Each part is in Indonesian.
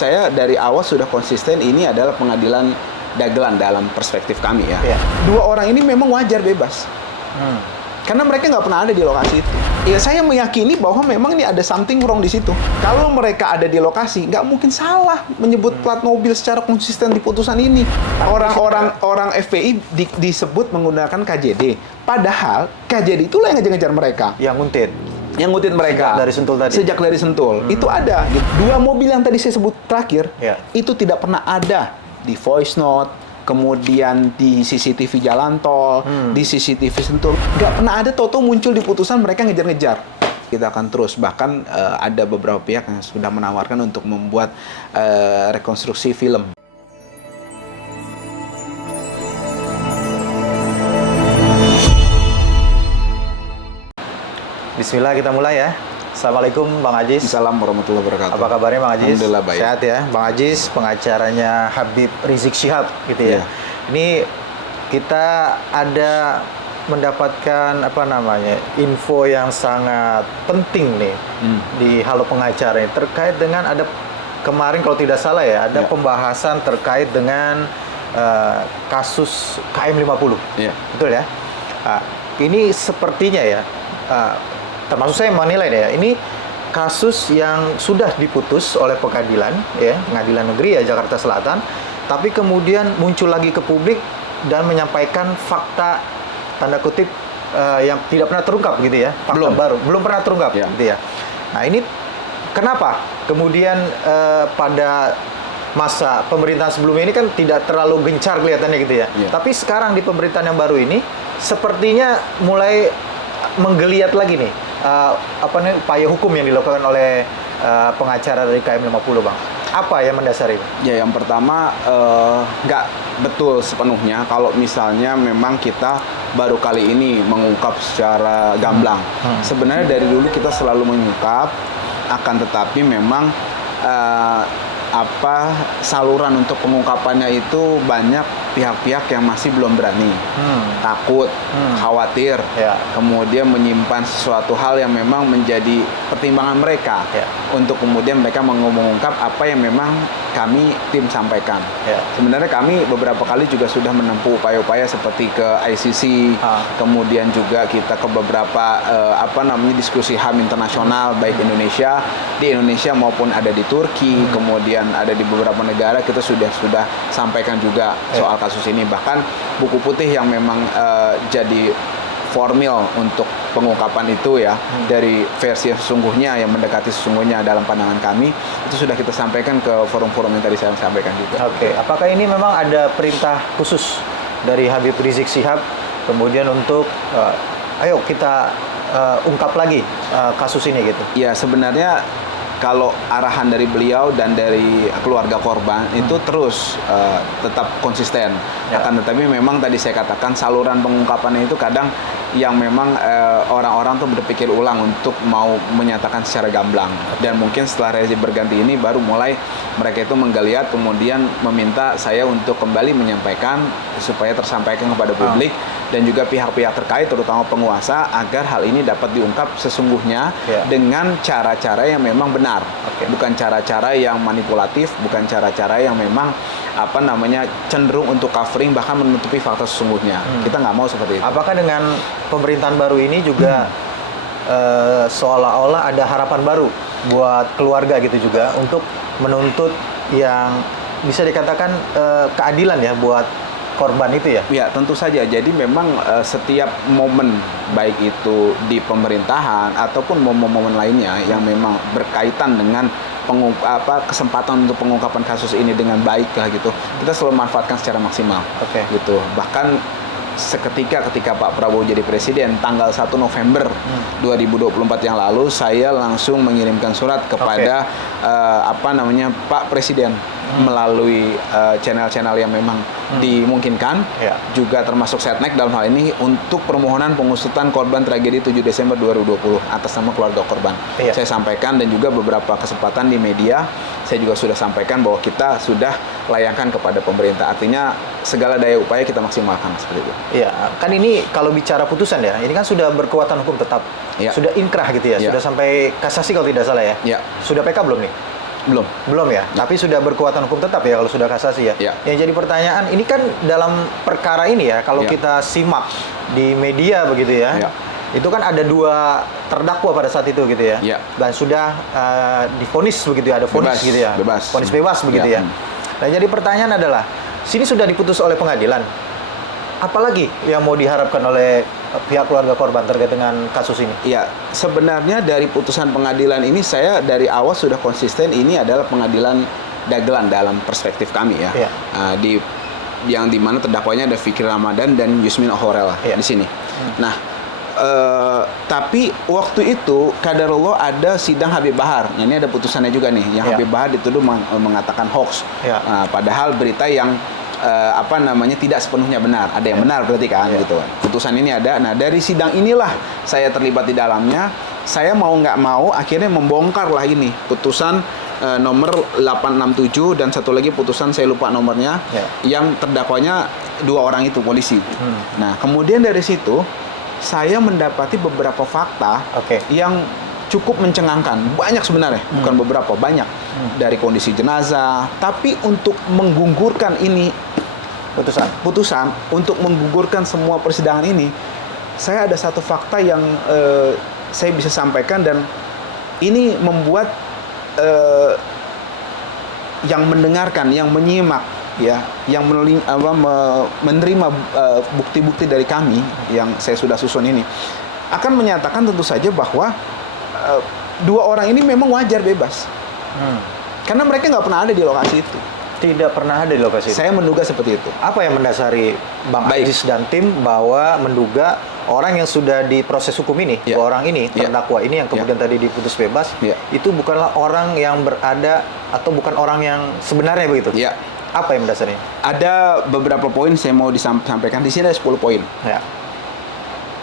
Saya dari awal sudah konsisten ini adalah pengadilan dagelan dalam perspektif kami ya. Dua orang ini memang wajar bebas. Karena mereka nggak pernah ada di lokasi itu. Ya saya meyakini bahwa memang ini ada something wrong di situ. Kalau mereka ada di lokasi, nggak mungkin salah menyebut plat mobil secara konsisten di putusan ini. Orang FPI disebut menggunakan KJD. Padahal KJD itulah yang ngejar-ngejar mereka. Yang ngutin mereka sejak dari Sentul itu ada gitu. Dua mobil yang tadi saya sebut terakhir itu tidak pernah ada di voice note, kemudian di CCTV jalan tol, di CCTV Sentul, nggak pernah ada toto muncul di putusan mereka ngejar-ngejar. Kita akan terus, bahkan ada beberapa pihak yang sudah menawarkan untuk membuat rekonstruksi film. Bismillah, kita mulai ya. Assalamualaikum Bang Ajis. Assalamualaikum warahmatullahi wabarakatuh. Apa kabarnya Bang Ajis? Alhamdulillah baik. Sehat ya. Bang Ajis, pengacaranya Habib Rizik Syihab gitu ya. Ini kita ada mendapatkan info yang sangat penting nih di Halo Pengacara terkait dengan ada kemarin kalau tidak salah ya, ada pembahasan terkait dengan kasus KM50. Betul ya? Ini sepertinya ya, termasuk saya menilai ya, ini kasus yang sudah diputus oleh pengadilan Pengadilan Negeri ya Jakarta Selatan, tapi kemudian muncul lagi ke publik dan menyampaikan fakta tanda kutip yang tidak pernah terungkap gitu ya, fakta belum pernah terungkap gitu ya. Nah ini kenapa kemudian pada masa pemerintahan sebelumnya ini kan tidak terlalu gencar kelihatannya gitu ya, tapi sekarang di pemerintahan yang baru ini sepertinya mulai menggeliat lagi nih upaya hukum yang dilakukan oleh pengacara dari KM50 Bang. Apa yang mendasari? Ya, yang pertama nggak betul sepenuhnya kalau misalnya memang kita baru kali ini mengungkap secara gamblang. Sebenarnya dari dulu kita selalu mengungkap, akan tetapi memang saluran untuk pengungkapannya itu banyak pihak-pihak yang masih belum berani, takut, khawatir, kemudian menyimpan sesuatu hal yang memang menjadi pertimbangan mereka untuk kemudian mereka mengungkap apa yang memang kami tim sampaikan. Sebenarnya kami beberapa kali juga sudah menempuh upaya-upaya seperti ke ICC, kemudian juga kita ke beberapa diskusi HAM internasional baik di Indonesia maupun ada di Turki, kemudian ada di beberapa negara kita sudah sampaikan juga soal kasus ini. Bahkan buku putih yang memang jadi formil untuk pengungkapan itu dari versi sesungguhnya yang mendekati sesungguhnya dalam pandangan kami itu sudah kita sampaikan ke forum-forum yang tadi saya sampaikan juga. Apakah ini memang ada perintah khusus dari Habib Rizik Syihab kemudian untuk ayo kita ungkap lagi kasus ini gitu? Ya, sebenarnya kalau arahan dari beliau dan dari keluarga korban itu terus tetap konsisten. Akan tetapi memang tadi saya katakan saluran pengungkapannya itu kadang yang memang orang-orang tuh berpikir ulang untuk mau menyatakan secara gamblang. Dan mungkin setelah rezim berganti ini baru mulai mereka itu menggeliat kemudian meminta saya untuk kembali menyampaikan supaya tersampaikan kepada publik dan juga pihak-pihak terkait terutama penguasa agar hal ini dapat diungkap sesungguhnya dengan cara-cara yang memang benar. Bukan cara-cara yang manipulatif, bukan cara-cara yang memang cenderung untuk covering bahkan menutupi fakta sesungguhnya. Kita nggak mau seperti itu. Apakah dengan pemerintahan baru ini juga seolah-olah ada harapan baru buat keluarga gitu juga untuk menuntut yang bisa dikatakan keadilan ya buat korban itu ya? Ya, tentu saja. Jadi memang setiap momen baik itu di pemerintahan ataupun momen-momen lainnya yang memang berkaitan dengan kesempatan untuk pengungkapan kasus ini dengan baik lah gitu, kita selalu manfaatkan secara maksimal. Gitu. Bahkan seketika ketika Pak Prabowo jadi presiden tanggal 1 November 2024 yang lalu saya langsung mengirimkan surat kepada Pak Presiden melalui channel-channal yang memang dimungkinkan, juga termasuk Setnek dalam hal ini untuk permohonan pengusutan korban tragedi 7 Desember 2020 atas nama keluarga korban. Saya sampaikan dan juga beberapa kesempatan di media saya juga sudah sampaikan bahwa kita sudah layangkan kepada pemerintah. Artinya segala daya upaya kita maksimalkan seperti itu. Iya, kan ini kalau bicara putusan ya, ini kan sudah berkekuatan hukum tetap, sudah inkrah gitu ya, sudah sampai kasasi kalau tidak salah ya. Sudah PK belum nih? Belum. Belum ya? Tapi sudah berkekuatan hukum tetap ya kalau sudah kasasi ya? Ya. Yang jadi pertanyaan, ini kan dalam perkara ini ya, kalau Ya. kita simak di media begitu ya, Ya. itu kan ada 2 terdakwa pada saat itu gitu ya, Ya. dan sudah divonis begitu ya, ada vonis Bebas. gitu ya, Bebas. vonis bebas begitu Ya. ya. Nah jadi pertanyaan adalah, sini sudah diputus oleh pengadilan, apalagi yang mau diharapkan oleh pihak keluarga korban terkait dengan kasus ini? Ya, sebenarnya dari putusan pengadilan ini saya dari awal sudah konsisten ini adalah pengadilan dagelan dalam perspektif kami ya. Iya. Yang dimana terdakwanya ada Fikri Ramadan dan Yusmin Ohorela Iya. di sini. Nah, tapi waktu itu kadarullah ada sidang Habib Bahar. Nah, ini ada putusannya juga nih. Yang Iya. Habib Bahar dituduh mengatakan hoax. Iya. Padahal berita yang tidak sepenuhnya benar. Ada yang benar berarti kan Iya. gitu. Putusan ini ada. Nah, dari sidang inilah saya terlibat di dalamnya. Saya mau nggak mau akhirnya membongkar lah ini putusan nomor 867 dan satu lagi putusan saya lupa nomornya, yang terdakwanya 2 orang itu polisi. Nah, kemudian dari situ saya mendapati beberapa fakta yang cukup mencengangkan. Banyak sebenarnya, bukan beberapa, banyak. Dari kondisi jenazah, tapi untuk menggugurkan ini putusan untuk menggugurkan semua persidangan ini, saya ada satu fakta yang saya bisa sampaikan, dan ini membuat yang mendengarkan, yang menyimak, ya, yang menerima bukti-bukti dari kami yang saya sudah susun ini akan menyatakan tentu saja bahwa 2 orang ini memang wajar bebas, karena mereka nggak pernah ada di lokasi itu. Tidak pernah ada di lokasi itu. Saya menduga seperti itu. Apa yang mendasari Bang Aziz dan tim bahwa menduga orang yang sudah diproses hukum ini, 2 orang ini, terdakwa ini yang kemudian tadi diputus bebas, itu bukanlah orang yang berada atau bukan orang yang sebenarnya begitu? Ya. Apa yang mendasarinya? Ada beberapa poin saya mau disampaikan. Di sini ada 10 poin. Ya.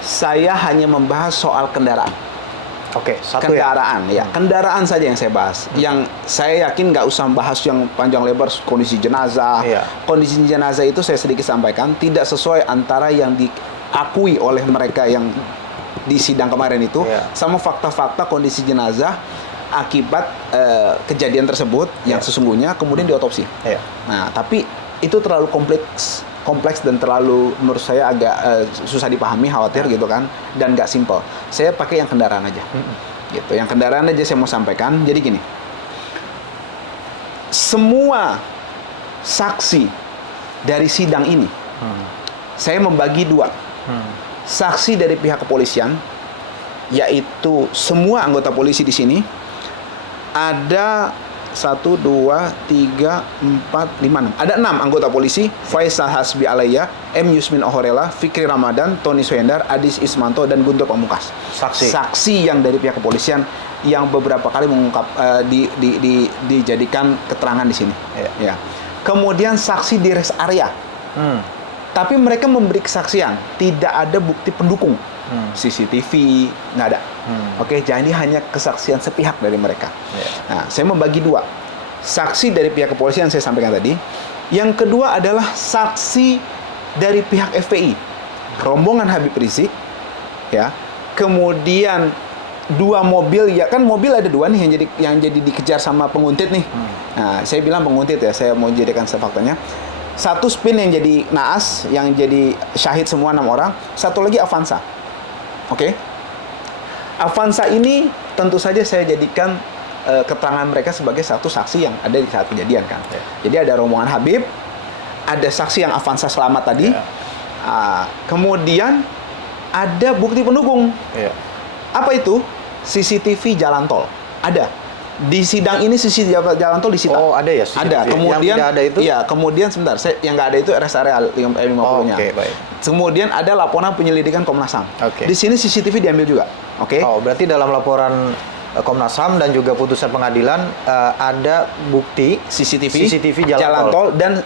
Saya hanya membahas soal kendaraan. Oke, satu kendaraan ya. Kendaraan saja yang saya bahas. Yang saya yakin nggak usah bahas yang panjang lebar kondisi jenazah. Kondisi jenazah itu saya sedikit sampaikan tidak sesuai antara yang diakui oleh mereka yang di sidang kemarin itu sama fakta-fakta kondisi jenazah akibat kejadian tersebut yang sesungguhnya kemudian diotopsi. Nah, tapi itu terlalu kompleks dan terlalu menurut saya agak susah dipahami, khawatir gitu kan, dan nggak simpel. Saya pakai yang kendaraan aja, gitu. Yang kendaraan aja saya mau sampaikan. Jadi gini, semua saksi dari sidang ini, saya membagi 2. Saksi dari pihak kepolisian, yaitu semua anggota polisi di sini, ada 1, 2, 3, 4, 5, 6. Ada 6 anggota polisi: Faisal Hasbi Alaiya, M. Yusmin Ohorela, Fikri Ramadan, Tony Sohendar, Adis Ismanto, dan Guntur Pamungkas. Saksi yang dari pihak kepolisian yang beberapa kali mengungkap dijadikan keterangan di sini. Ya. Kemudian saksi di rest area. Tapi mereka memberi kesaksian, tidak ada bukti pendukung. CCTV nggak ada. Oke, jadi hanya kesaksian sepihak dari mereka. Nah, saya membagi 2. Saksi dari pihak kepolisian saya sampaikan tadi. Yang kedua adalah saksi dari pihak FPI, rombongan Habib Rizik, ya. Kemudian 2 mobil, ya kan mobil ada 2 nih yang jadi dikejar sama penguntit nih. Nah, saya bilang penguntit ya, saya mau jadikan faktanya. 1 spin yang jadi naas, yang jadi syahid semua 6 orang. 1 lagi Avanza. Oke. Avanza ini tentu saja saya jadikan keterangan mereka sebagai satu saksi yang ada di saat kejadian kan. Jadi ada rombongan Habib, ada saksi yang Avanza selamat tadi. Kemudian ada bukti pendukung. Apa itu? CCTV jalan tol. Ada. Di sidang ini CCTV jalan tol disita. Oh, ada ya CCTV. Ada. Kemudian yang tidak ada itu? Iya, kemudian sebentar, yang nggak ada itu rest area 50-nya. Oke, baik. Kemudian ada laporan penyelidikan Komnas HAM. Di sini CCTV diambil juga. Oke. Oh, berarti dalam laporan Komnas HAM dan juga putusan pengadilan ada bukti CCTV jalan tol dan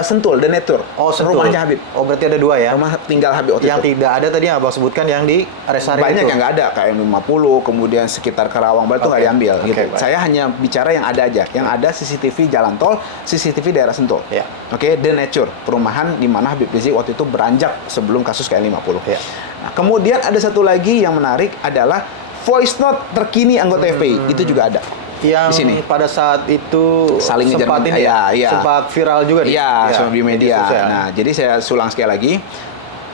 Sentul, Denetur. Oh, Sentul. Rumahnya Habib. Oh, berarti ada 2 ya? Rumah tinggal Habib waktu yang itu. tidak ada tadi yang Abang sebutkan yang di rest area Banyak itu. yang nggak ada, kayak 50, kemudian sekitar Karawang Barat itu nggak diambil. Gitu. Baik. Saya hanya bicara yang ada aja. Yang ada CCTV jalan tol, CCTV daerah Sentul. Oke, Denetur, perumahan di mana Habib Rizik waktu itu beranjak sebelum kasus KN50. Nah, kemudian ada satu lagi yang menarik adalah voice note terkini anggota FPI. Itu juga ada. Yang di sini. pada saat itu Saling ngejar sempat media. ini ya, Iya. sempat viral juga Iya, di media. sosial. Nah, jadi saya ulang sekali lagi.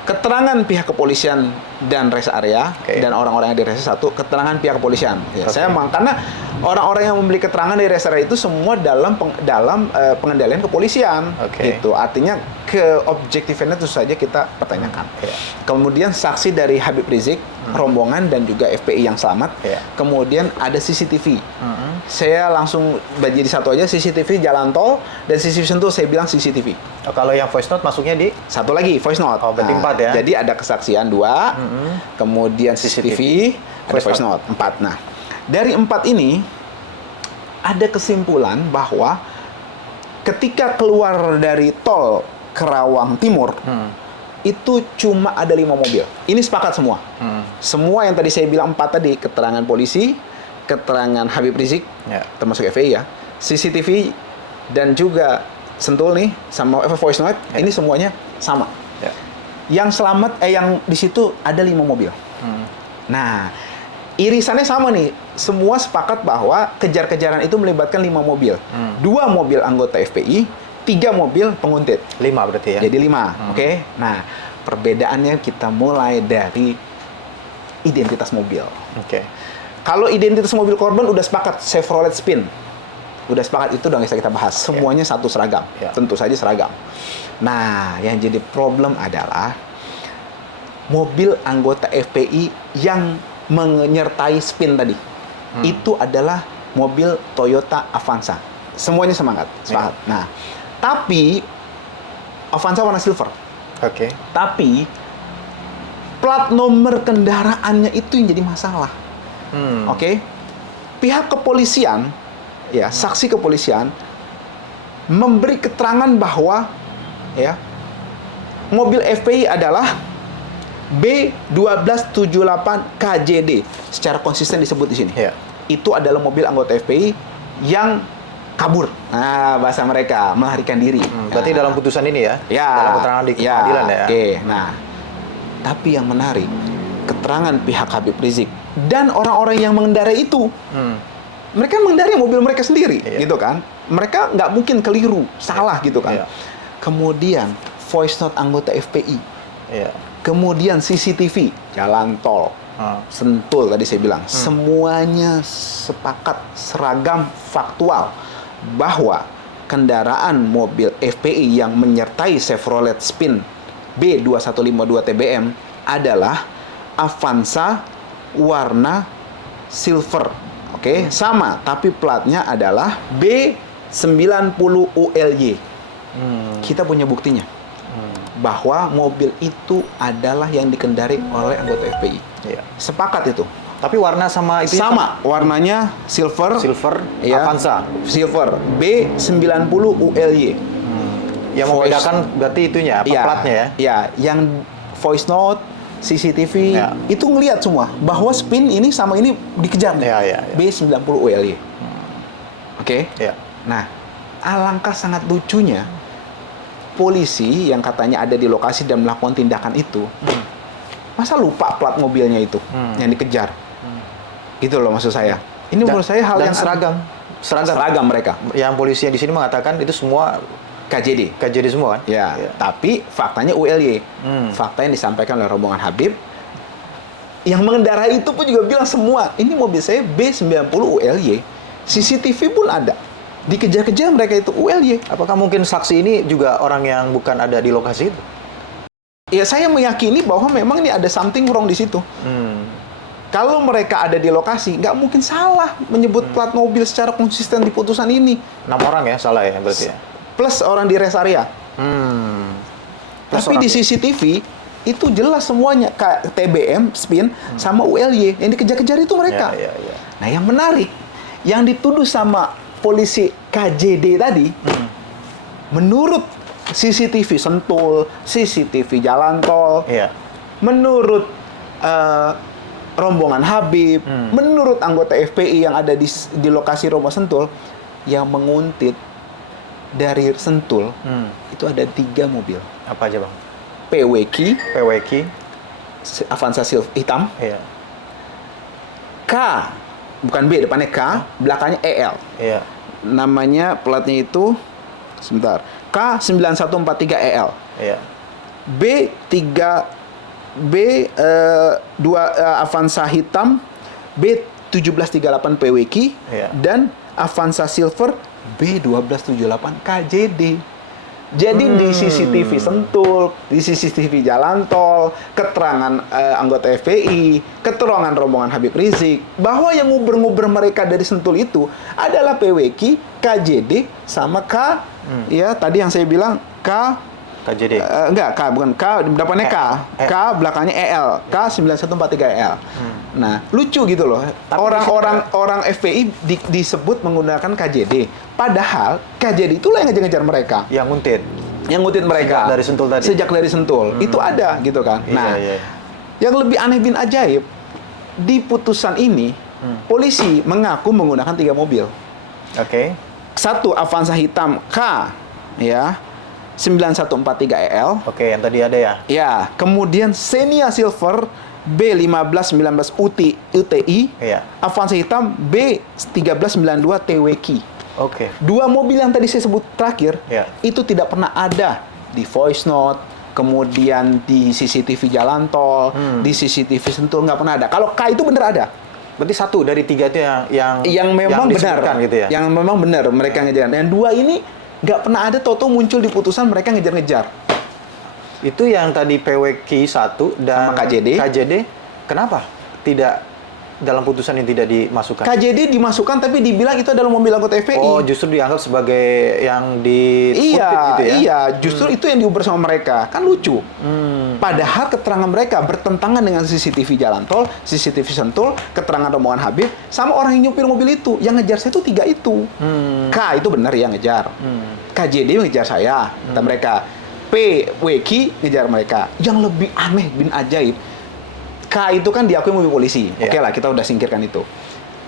Keterangan pihak kepolisian dan rest area dan orang-orang yang di rest 1, keterangan pihak kepolisian. Ya, saya karena orang-orang yang memberi keterangan dari rest area itu semua dalam pengendalian kepolisian. Gitu. Artinya keobjektifan itu saja kita pertanyakan. Kemudian saksi dari Habib Rizik, rombongan dan juga FPI yang selamat. Kemudian ada CCTV. Saya langsung jadi satu aja, CCTV jalan tol dan CCTV Sentul saya bilang CCTV. Oh, kalau yang voice note masuknya di Satu lagi voice note. Oh, berarti 4 ya. Jadi ada kesaksian 2, kemudian CCTV, ada voice note 4. Nah, dari 4 ini ada kesimpulan bahwa ketika keluar dari tol Kerawang Timur, itu cuma ada 5 mobil. Ini sepakat semua. Semua yang tadi saya bilang 4 tadi, keterangan polisi, keterangan Habib Rizik, termasuk FPI ya, CCTV, dan juga Sentul nih, sama voice note, ini semuanya sama. Yang selamat, yang di situ ada 5 mobil. Nah, irisannya sama nih. Semua sepakat bahwa kejar-kejaran itu melibatkan 5 mobil. 2 mobil anggota FPI, 3 mobil penguntit. 5 berarti ya? Jadi 5, oke? Nah, perbedaannya kita mulai dari identitas mobil. Kalau identitas mobil korban udah sepakat, Chevrolet Spin. Udah sepakat, itu udah bisa kita bahas. Semuanya satu seragam. Tentu saja seragam. Nah, yang jadi problem adalah mobil anggota FPI yang menyertai Spin tadi. Itu adalah mobil Toyota Avanza. Semuanya sepakat. Nah, tapi Avanza warna silver. Tapi plat nomor kendaraannya itu yang jadi masalah. Pihak kepolisian, ya, saksi kepolisian memberi keterangan bahwa ya mobil FPI adalah B1278 KJD. Secara konsisten disebut di sini. Itu adalah mobil anggota FPI yang kabur. Nah, bahasa mereka melarikan diri. Berarti dalam putusan ini ya? Dalam keterangan di pengadilan ya? Nah, tapi yang menarik, keterangan pihak Habib Rizik dan orang-orang yang mengendarai itu, mereka mengendarai mobil mereka sendiri, gitu kan? Mereka nggak mungkin keliru, salah gitu kan? Kemudian voice note anggota FPI, kemudian CCTV, jalan tol, Sentul tadi saya bilang, semuanya sepakat seragam faktual bahwa kendaraan mobil FPI yang menyertai Chevrolet Spin B2152 TBM adalah Avanza warna silver. Sama, tapi platnya adalah B90ULY. Kita punya buktinya. Bahwa mobil itu adalah yang dikendarai oleh anggota FPI. Sepakat itu. Tapi warna sama itu sama, warnanya silver. Avanza. Silver B90ULY. Yang membedakan berarti itunya, platnya ya? Iya, yang voice note, CCTV, itu ngelihat semua bahwa Spin ini sama ini dikejar nih. B90ULY. Nah, alangkah sangat lucunya polisi yang katanya ada di lokasi dan melakukan tindakan itu, masa lupa plat mobilnya itu yang dikejar? Gitu loh maksud saya. Ini menurut saya hal yang seragam mereka. Yang polisi yang di sini mengatakan itu semua KJD semua kan? Tapi faktanya ULY. Fakta yang disampaikan oleh rombongan Habib yang mengendarai itu pun juga bilang semua, ini mobil saya B90ULY. CCTV pun ada. Dikejar-kejar mereka itu ULY. Apakah mungkin saksi ini juga orang yang bukan ada di lokasi itu? Ya, saya meyakini bahwa memang ini ada something wrong di situ. Kalau mereka ada di lokasi, nggak mungkin salah menyebut plat mobil secara konsisten di putusan ini. 6 orang ya salah ya berarti ya? Plus orang di rest area. Tapi di CCTV itu jelas semuanya, TBM, Spin, sama ULY. Yang dikejar-kejar itu mereka. Nah, yang menarik, yang dituduh sama polisi KJD tadi, menurut CCTV Sentul, CCTV jalan tol, menurut rombongan Habib, menurut anggota FPI yang ada di lokasi Romo Sentul, yang menguntit dari Sentul, itu ada 3 mobil. Apa aja bang? PWQ, PWQ, Avanza Silver hitam, K bukan B, depannya K, belakangnya EL. Iya. Namanya platnya itu sebentar. K9143EL. Iya. B2 Avanza hitam B1738 PWK dan Avanza Silver B1278 KJD. Jadi di CCTV Sentul, di CCTV jalan tol, keterangan anggota FPI, keterangan rombongan Habib Rizik, bahwa yang nguber-nguber mereka dari Sentul itu adalah PWK, KJD, sama K, ya tadi yang saya bilang K, KJD. enggak, K, bukan K, depannya K, K belakangnya EL, K9143EL. Nah, lucu gitu loh. Orang FPI disebut menggunakan KJD. Padahal KJD itulah yang ngejar-ngejar mereka. Yang nguntit. Yang nguntit mereka. Sejak dari Sentul tadi. Sejak dari Sentul. Itu ada gitu kan. Nah, yang lebih aneh bin ajaib, di putusan ini, polisi mengaku menggunakan 3 mobil. Oke. Satu Avanza hitam K, ya, 9143EL. Oke, yang tadi ada ya. Ya, kemudian Xenia Silver B1519 UTI, Avanza hitam B1392 TWK. Oke. 2 mobil yang tadi saya sebut terakhir, itu tidak pernah ada di voice note, kemudian di CCTV jalan tol, di CCTV Sentul nggak pernah ada. Kalau K itu bener ada. Berarti 1 dari 3 itu yang memang benar, gitu ya? Yang memang benar mereka ngejar. Dan 2 ini nggak pernah ada, toto muncul di putusan mereka ngejar-ngejar. Itu yang tadi PWK 1 dan sama KJD. Kenapa tidak dalam putusan yang tidak dimasukkan? KJD dimasukkan tapi dibilang itu adalah mobil anggota FPI. Oh, justru dianggap sebagai yang di gitu ya? Iya, justru itu yang diuber sama mereka. Kan lucu. Padahal keterangan mereka bertentangan dengan CCTV jalan tol, CCTV Sentul, keterangan rombongan Habib, sama orang yang nyupir mobil itu. Yang ngejar saya itu 3 itu. K itu benar yang ngejar. KJD ngejar saya, kata mereka. PWK ngejar mereka. Yang lebih aneh bin ajaib, K itu kan diakui mobil polisi. Oke lah, kita udah singkirkan itu.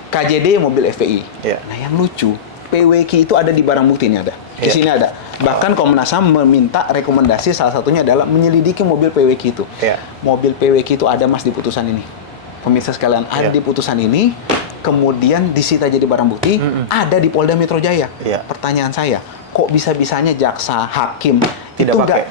KJD mobil FPI. Nah, yang lucu, PWK itu ada di barang bukti ini ada. Di sini ada. Bahkan Komnas HAM meminta rekomendasi, salah satunya adalah menyelidiki mobil PWK itu. Mobil PWK itu ada, Mas, di putusan ini. Pemirsa sekalian, ada di putusan ini. Kemudian disita jadi barang bukti, ada di Polda Metro Jaya. Pertanyaan saya, kok bisa-bisanya jaksa, hakim tidak itu pakai?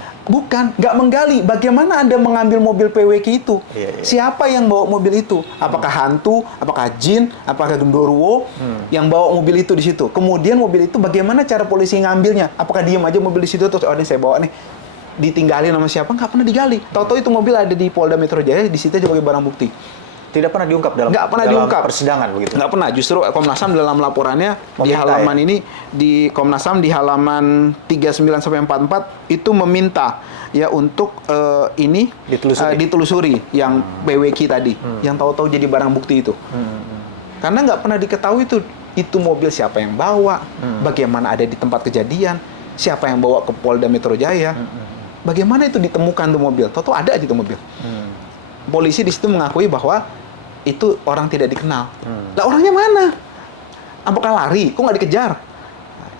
nggak menggali bagaimana Anda mengambil mobil PWK itu. Siapa yang bawa mobil itu? Apakah hantu? Apakah jin? Apakah genderuwo yang bawa mobil itu di situ? Kemudian mobil itu bagaimana cara polisi ngambilnya? Apakah diam aja mobil di situ terus ini saya bawa nih, ditinggalin sama siapa? Nggak pernah digali. Tahu-tahu itu mobil ada di Polda Metro Jaya, disita sebagai barang bukti. Tidak pernah diungkap dalam persidangan begitu. Nggak pernah. Justru Komnas HAM dalam laporannya di halaman ini, di Komnas HAM di halaman 39 sampai 44 itu meminta ya untuk ini ditelusuri yang PWK tadi, yang tahu-tahu jadi barang bukti itu. Karena nggak pernah diketahui itu mobil siapa yang bawa, bagaimana ada di tempat kejadian, siapa yang bawa ke Polda Metro Jaya, bagaimana itu ditemukan tuh mobil, tahu-tahu ada aja itu mobil. Polisi di situ mengakui bahwa itu orang tidak dikenal. Lah orangnya mana? Apakah lari? Kok nggak dikejar?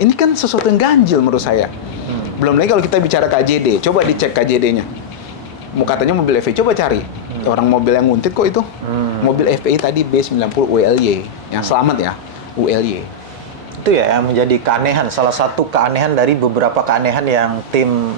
Ini kan sesuatu yang ganjil menurut saya. Belum lagi kalau kita bicara KJD, coba dicek KJD-nya. Katanya mobil FPI, coba cari. Orang mobil yang nguntit kok itu. Mobil FPI tadi B90 ULY. Yang selamat ya, ULY. Itu ya yang menjadi keanehan, salah satu keanehan dari beberapa keanehan yang tim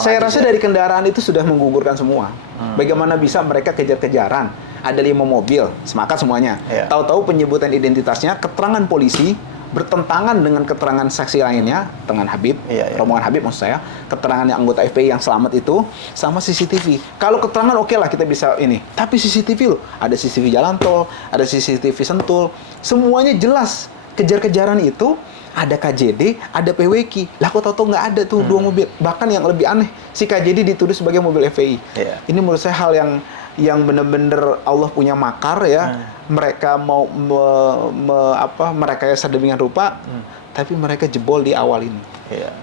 saya rasa dari kendaraan itu sudah menggugurkan semua. Bagaimana bisa mereka kejar-kejaran? Ada 5 mobil, sepakat semuanya. Tahu-tahu penyebutan identitasnya, keterangan polisi bertentangan dengan keterangan saksi lainnya, dengan Habib, rombongan Habib maksud saya, keterangan yang anggota FPI yang selamat itu, sama CCTV. Kalau keterangan oke lah kita bisa ini, tapi CCTV loh, ada CCTV jalan tol, ada CCTV Sentul, semuanya jelas. Kejar-kejaran itu, ada KJD, ada PWK. Lah kok tahu-tahu nggak ada tuh 2 mobil. Bahkan yang lebih aneh, si KJD dituduh sebagai mobil FPI. Ini menurut saya hal yang benar-benar Allah punya makar ya. Mereka mau merekayasa sedemikian rupa, tapi mereka jebol di awal ini.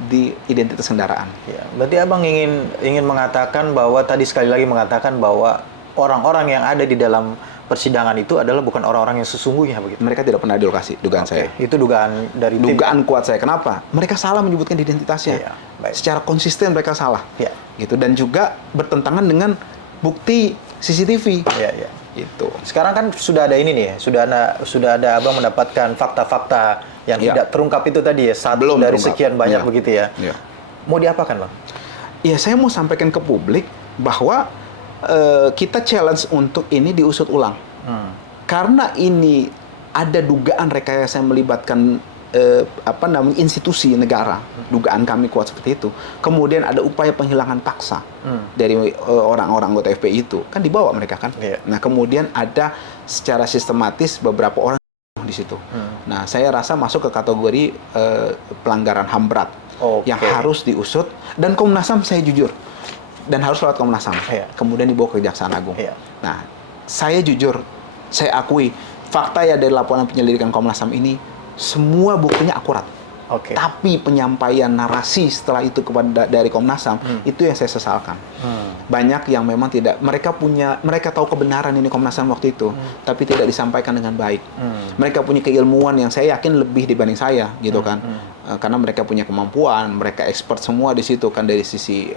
Di identitas kendaraan. Berarti Abang ingin mengatakan bahwa tadi sekali lagi mengatakan bahwa orang-orang yang ada di dalam persidangan itu adalah bukan orang-orang yang sesungguhnya begitu. Mereka tidak pernah di lokasi, dugaan saya. Itu dugaan dari dugaan kuat saya. Kenapa? Mereka salah menyebutkan identitasnya. Secara konsisten mereka salah. Gitu, dan juga bertentangan dengan bukti CCTV. Itu. Sekarang kan sudah ada ini nih, sudah ada Abang mendapatkan fakta-fakta yang tidak terungkap itu tadi ya, satu Belum dari terungkap. sekian banyak begitu ya. Iya. Mau diapakan, Bang? Ya, saya mau sampaikan ke publik bahwa kita challenge untuk ini diusut ulang. Karena ini ada dugaan rekayasa yang melibatkan institusi negara, dugaan kami kuat seperti itu. Kemudian ada upaya penghilangan paksa dari orang-orang anggota FPI itu, kan dibawa mereka kan. Nah, kemudian ada secara sistematis beberapa orang di situ. Nah, saya rasa masuk ke kategori pelanggaran HAM berat yang harus diusut, dan Komnas HAM saya jujur, dan harus lewat Komnas HAM. Kemudian dibawa ke Kejaksaan Agung. Nah, saya jujur, saya akui fakta ya dari laporan penyelidikan Komnas HAM ini semua buktinya akurat. Tapi penyampaian narasi setelah itu dari Komnas HAM itu yang saya sesalkan. Banyak yang memang tidak, mereka tahu kebenaran ini Komnas HAM waktu itu, tapi tidak disampaikan dengan baik. Mereka punya keilmuan yang saya yakin lebih dibanding saya, gitu kan. Karena mereka punya kemampuan, mereka expert semua di situ kan, dari sisi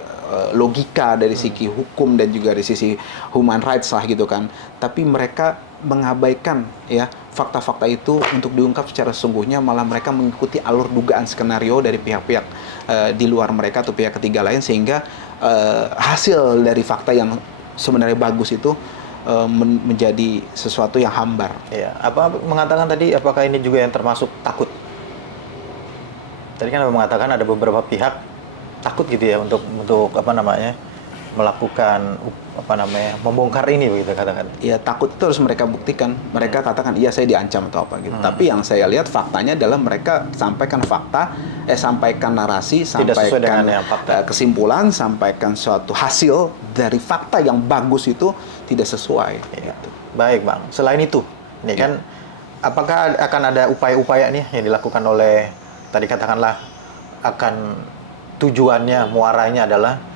logika, dari sisi hukum, dan juga dari sisi human rights lah gitu kan. Tapi mereka mengabaikan ya fakta-fakta itu untuk diungkap secara sesungguhnya, malah mereka mengikuti alur dugaan skenario dari pihak-pihak di luar mereka atau pihak ketiga lain, sehingga hasil dari fakta yang sebenarnya bagus itu menjadi sesuatu yang hambar. Apa mengatakan tadi, apakah ini juga yang termasuk takut? Tadi kan mengatakan ada beberapa pihak takut gitu ya untuk melakukan membongkar ini begitu katakan. Ya, takut itu harus mereka buktikan. Mereka katakan iya saya diancam atau apa gitu. Tapi yang saya lihat faktanya adalah mereka sampaikan fakta, sampaikan narasi, sampaikan kesimpulan, sampaikan suatu hasil dari fakta yang bagus itu tidak sesuai. Gitu. Baik, Bang. Selain itu, ini kan apakah akan ada upaya-upaya nih yang dilakukan oleh, tadi katakanlah akan tujuannya, muaranya adalah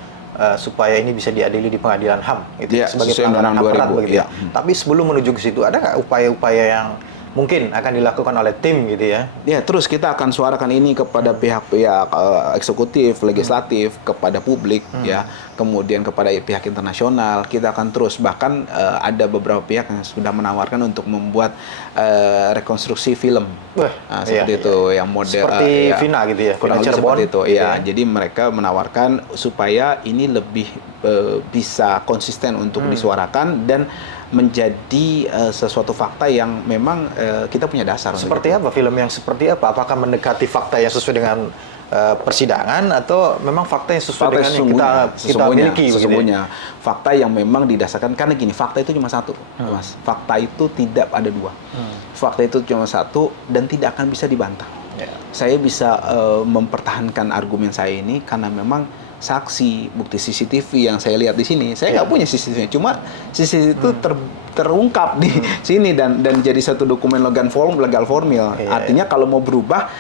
supaya ini bisa diadili di pengadilan HAM gitu, sebagai pelanggaran HAM berat begitu. Tapi sebelum menuju ke situ, ada nggak upaya-upaya yang mungkin akan dilakukan oleh tim gitu ya? Ya, terus kita akan suarakan ini kepada pihak-pihak eksekutif, legislatif, kepada publik, ya, kemudian kepada pihak internasional. Kita akan terus, bahkan ada beberapa pihak yang sudah menawarkan untuk membuat rekonstruksi film, seperti itu, yang model seperti Vina gitu ya, kurang lebih seperti itu. Gitu ya, jadi mereka menawarkan supaya ini lebih bisa konsisten untuk disuarakan dan menjadi sesuatu fakta yang memang kita punya dasar. Seperti apa film yang seperti apa? Apakah mendekati fakta yang sesuai dengan persidangan, atau memang fakta yang sesuai dengan yang kita miliki? Sesungguhnya fakta yang memang didasarkan, karena gini, fakta itu cuma satu, Mas. Fakta itu tidak ada dua. Fakta itu cuma satu dan tidak akan bisa dibantah. Saya bisa mempertahankan argumen saya ini karena memang saksi, bukti CCTV yang saya lihat di sini, saya nggak punya CCTV, cuma CCTV itu terungkap di sini dan jadi satu dokumen legal formil. Artinya kalau mau berubah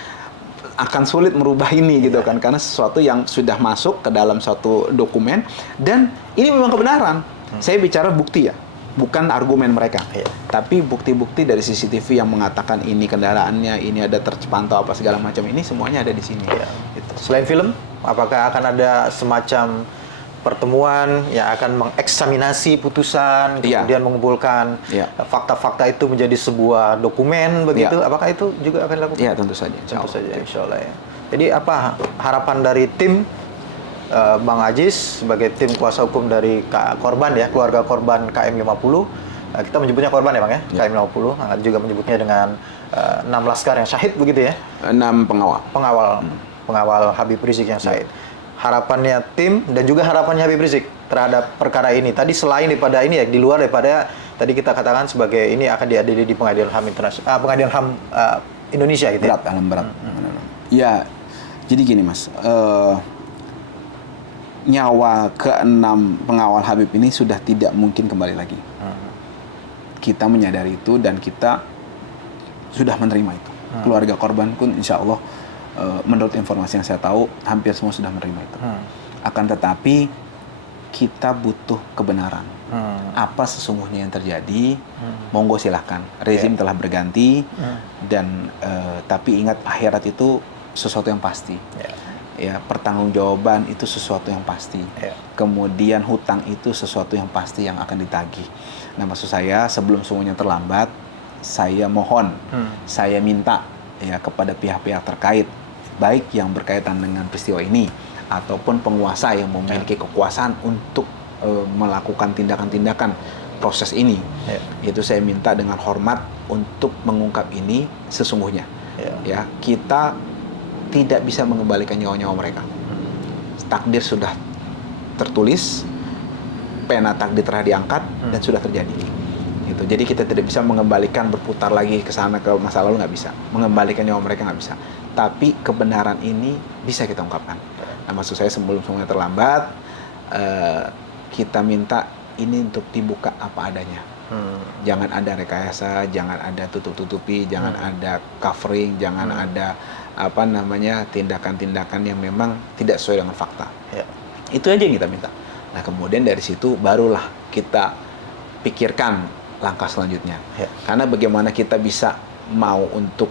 akan sulit merubah ini gitu kan, karena sesuatu yang sudah masuk ke dalam suatu dokumen dan ini memang kebenaran. Saya bicara bukti ya, bukan argumen mereka. Tapi bukti-bukti dari CCTV yang mengatakan ini kendaraannya, ini ada terpantau apa segala macam, ini semuanya ada di sini. Gitu. Selain film, apakah akan ada semacam pertemuan yang akan mengeksaminasi putusan, kemudian mengumpulkan fakta-fakta itu menjadi sebuah dokumen begitu? Apakah itu juga akan dilakukan? Iya, tentu saja. Tentu saja, insya Allah ya. Jadi apa harapan dari tim Bang Ajis sebagai tim kuasa hukum dari korban ya, keluarga korban KM50? Kita menyebutnya korban ya Bang ya, KM50. Juga menyebutnya dengan 6 laskar yang syahid begitu ya? 6 pengawal. Pengawal Habib Rizik yang syahid. Harapannya tim dan juga harapannya Habib Rizik terhadap perkara ini. Tadi selain daripada ini ya, di luar daripada tadi kita katakan sebagai ini akan diadili di Pengadilan HAM Internasional, Pengadilan HAM Indonesia gitu. Berat. Ya, jadi gini Mas, nyawa ke-6 pengawal Habib ini sudah tidak mungkin kembali lagi. Kita menyadari itu dan kita sudah menerima itu. Keluarga korban pun insya Allah, menurut informasi yang saya tahu, hampir semua sudah menerima itu. Akan tetapi, kita butuh kebenaran. Apa sesungguhnya yang terjadi, monggo silahkan. Rezim telah berganti, dan tapi ingat akhirat itu sesuatu yang pasti. Ya, pertanggungjawaban itu sesuatu yang pasti. Kemudian hutang itu sesuatu yang pasti yang akan ditagih. Nah, maksud saya sebelum semuanya terlambat, saya mohon, saya minta ya kepada pihak-pihak terkait, baik yang berkaitan dengan peristiwa ini ataupun penguasa yang memiliki kekuasaan untuk melakukan tindakan-tindakan proses ini. Itu saya minta dengan hormat untuk mengungkap ini sesungguhnya. Ya, kita tidak bisa mengembalikan nyawa-nyawa mereka. Takdir sudah tertulis, pena takdir telah diangkat dan sudah terjadi. Gitu. Jadi kita tidak bisa mengembalikan, berputar lagi ke sana ke masa lalu, nggak bisa. Mengembalikan nyawa mereka nggak bisa. Tapi kebenaran ini bisa kita ungkapkan. Nah, maksud saya sebelum semuanya terlambat, kita minta ini untuk dibuka apa adanya. Jangan ada rekayasa, jangan ada tutup-tutupi, jangan ada covering, jangan ada tindakan-tindakan yang memang tidak sesuai dengan fakta. Itu aja yang kita minta. Nah, kemudian dari situ barulah kita pikirkan langkah selanjutnya. Karena bagaimana kita bisa mau untuk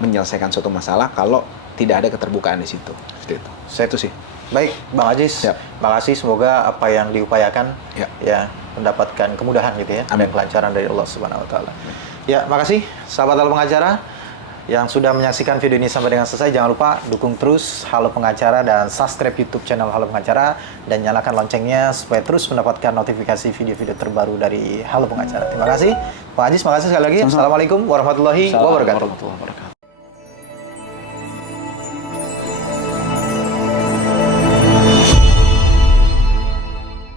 menyelesaikan suatu masalah kalau tidak ada keterbukaan di situ. Seperti itu. Itu sih. Baik, Bang Aziz. Makasih, semoga apa yang diupayakan ya mendapatkan kemudahan gitu ya. Dan kelancaran dari Allah Subhanahu wa taala. Ya, makasih sahabat Halo Pengacara yang sudah menyaksikan video ini sampai dengan selesai. Jangan lupa dukung terus Halo Pengacara dan subscribe YouTube channel Halo Pengacara dan nyalakan loncengnya supaya terus mendapatkan notifikasi video-video terbaru dari Halo Pengacara. Terima kasih, Pak Aziz. Makasih sekali lagi. Assalamualaikum warahmatullahi wabarakatuh.